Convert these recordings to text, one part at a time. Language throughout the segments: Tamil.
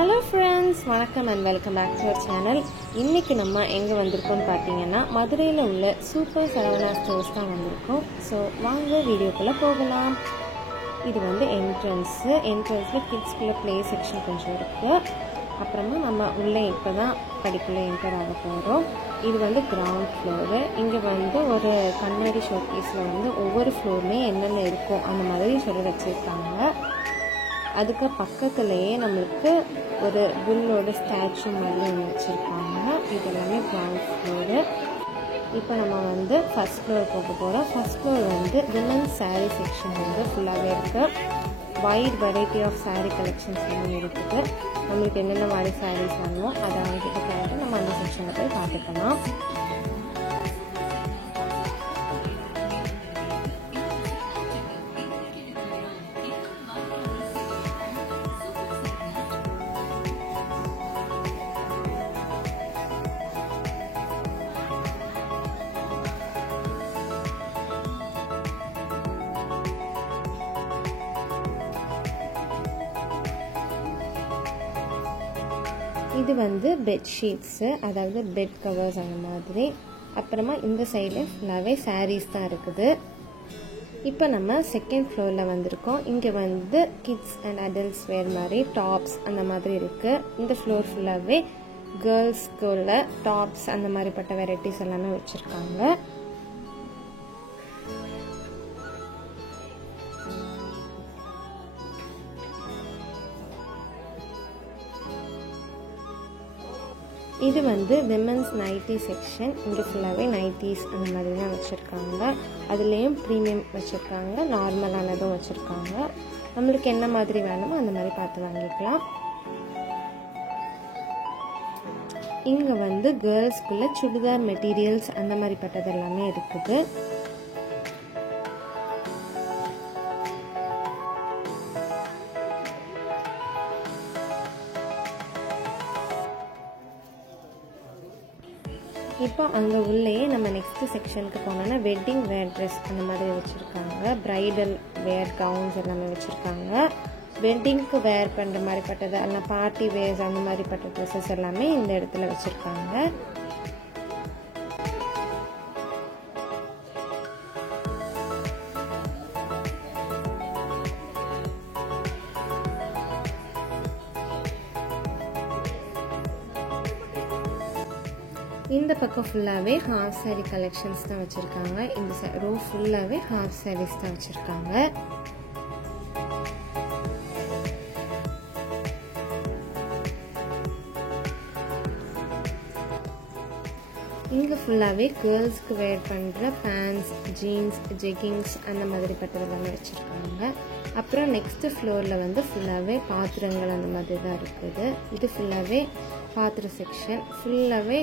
Hello friends, வணக்கம் and welcome back to our channel. இன்னைக்கு நம்ம எங்க வந்திருக்கோம் பாத்தீங்கன்னா மதுரையில உள்ள சூப்பர் சரவணா ஸ்டோர்ஸ் தான் வந்திருக்கோம். சோ வாங்க வீடியோக்குள்ள போகலாம். இது வந்து என்ட்ரன்ஸ்ல கிட்ஸ்க்குள்ள ப்ளே செக்ஷன் கொஞ்சம் இருக்கு. அப்புறமா நம்ம உள்ள இப்பதான் படிக்குள்ள என்டர் ஆக போறோம். இது வந்து கிரவுண்ட் ஃப்ளோர். இங்க வந்து ஒரு கண்ணாடி ஷோகேஸ்ல வந்து ஒவ்வொரு ஃப்ளோர்லயும் என்னென்ன இருக்கும் அந்த மாதிரி சொல்லி வச்சிருக்காங்க. அதுக்கு பக்கத்துலேயே நம்மளுக்கு ஒரு புல்லோட ஸ்டாச்சு மாதிரி ஒன்று வச்சுருக்காங்க. இது எல்லாமே கிரவுண்ட் ஃப்ளோரு. இப்போ நம்ம வந்து ஃபஸ்ட் ஃப்ளோர் போக போகிறோம். ஃபஸ்ட் ஃப்ளோர் வந்து விமன்ஸ் சாரீ செக்ஷன் வந்து ஃபுல்லாகவே இருக்குது. Wide variety of sari collections எல்லாம் இருக்குது. நம்மளுக்கு என்னென்ன மாதிரி சாரீஸ் வேணுமோ அதை அவங்ககிட்ட கேட்டு நம்ம அந்த செக்ஷனில் போய் பார்த்துக்கலாம். இது வந்து பெட்ஷீட்ஸு, அதாவது பெட் கவர்ஸ் அந்த மாதிரி. அப்புறமா இந்த சைடில் ஃபுல்லாகவே சாரீஸ் தான் இருக்குது. இப்போ நம்ம செகண்ட் ஃப்ளோரில் வந்திருக்கோம். இங்கே வந்து கிட்ஸ் அண்ட் அடல்ட்ஸ் வேர் மாதிரி டாப்ஸ் அந்த மாதிரி இருக்குது. இந்த ஃப்ளோர் ஃபுல்லாகவே கேர்ள்ஸ்க்குள்ள டாப்ஸ் அந்த மாதிரிப்பட்ட வெரைட்டிஸ் எல்லாமே வச்சுருக்காங்க. இது வந்து விமென்ஸ் நைட்டி செக்ஷன். இங்கே ஃபுல்லாகவே நைட்டிஸ் அந்த மாதிரி தான் வச்சுருக்காங்க. அதுலேயும் ப்ரீமியம் வச்சுருக்காங்க, நார்மலானதும் வச்சுருக்காங்க. நம்மளுக்கு என்ன மாதிரி வேணுமோ அந்த மாதிரி பார்த்து வாங்கிக்கலாம். இங்கே வந்து கேர்ள்ஸ்குள்ள சுடிதார் மெட்டீரியல்ஸ் அந்த மாதிரி பட்டது எல்லாமே இருக்குது. இப்போ அங்கே உள்ளேயே நம்ம நெக்ஸ்ட் செக்ஷனுக்கு போனோம்னா வெட்டிங் வேர் ட்ரெஸ் அந்த மாதிரி வச்சுருக்காங்க. ப்ரைடல் வேர் கவுன்ஸ் எல்லாமே வச்சுருக்காங்க. வெட்டிங்க்கு வேர் பண்ணுற மாதிரி பட்டது அல்ல பார்ட்டி வேர்ஸ் அந்த மாதிரி பட்ட ட்ரெஸ்ஸஸ் எல்லாமே இந்த இடத்துல வச்சுருக்காங்க. இந்த பக்கம் ஃபுல்லாகவே ஹாஃப் சாரீ கலெக்ஷன்ஸ் தான் வச்சுருக்காங்க. இந்த ரோ ஃபுல்லாகவே ஹாஃப் சாரீஸ் தான் வச்சுருக்காங்க. இங்கே ஃபுல்லாகவே கேர்ள்ஸ்க்கு வேர் பண்ணுற பேண்ட்ஸ், ஜீன்ஸ், ஜெகிங்ஸ் அந்த மாதிரி பட்டது எல்லாமே வச்சுருக்காங்க. அப்புறம் நெக்ஸ்ட் ஃப்ளோரில் வந்து ஃபுல்லாகவே பாத்திரங்கள் அந்த மாதிரி தான் இருக்குது. இது ஃபுல்லாகவே பாத்திர செக்ஷன். ஃபுல்லாகவே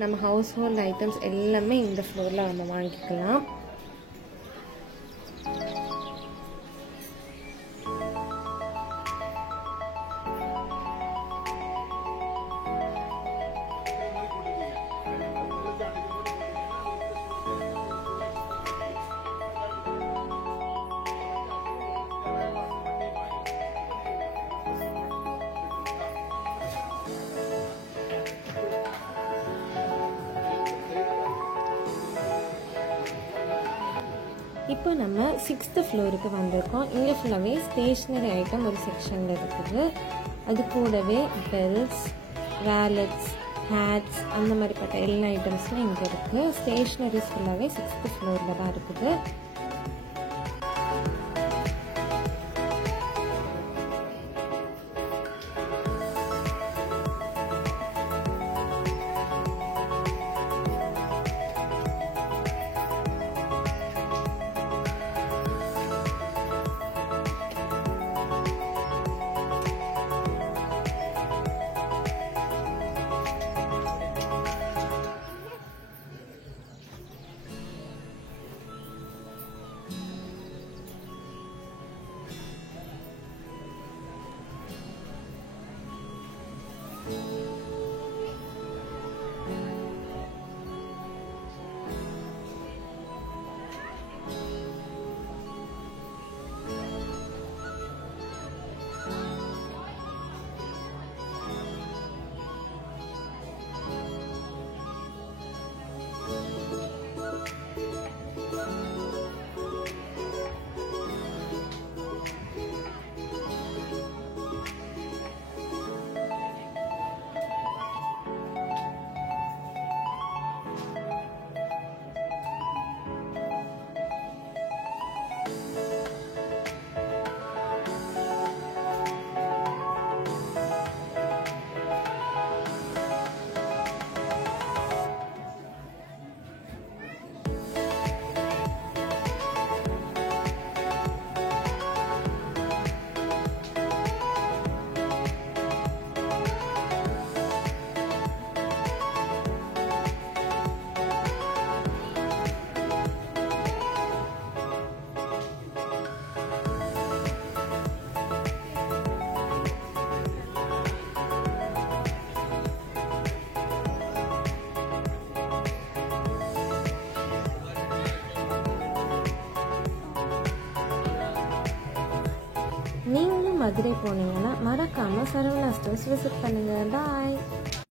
நம்ம ஹவுஸ் ஹோல்ட் ஐட்டம்ஸ் எல்லாமே இந்த ஃப்ளோரில் நம்ம வாங்கிக்கலாம். இப்போ நம்ம 6th ஃப்ளோருக்கு வந்திருக்கோம். இங்கே ஃபுல்லாகவே ஸ்டேஷ்னரி ஐட்டம் ஒரு செக்ஷனில் இருக்குது. அது கூடவே பெல்ட்ஸ், வேலட்ஸ், ஹேட்ஸ் அந்த மாதிரிப்பட்ட எல்லா ஐட்டம்ஸும் இங்கே இருக்குது. ஸ்டேஷ்னரிஸ் ஃபுல்லாகவே 6th ஃப்ளோரில் தான் இருக்குது. மதுரை போனீங்கன்னா மறக்காமல் சரவணா ஸ்டோர்ஸ் விசிட் பண்ணுங்கள். பாய்.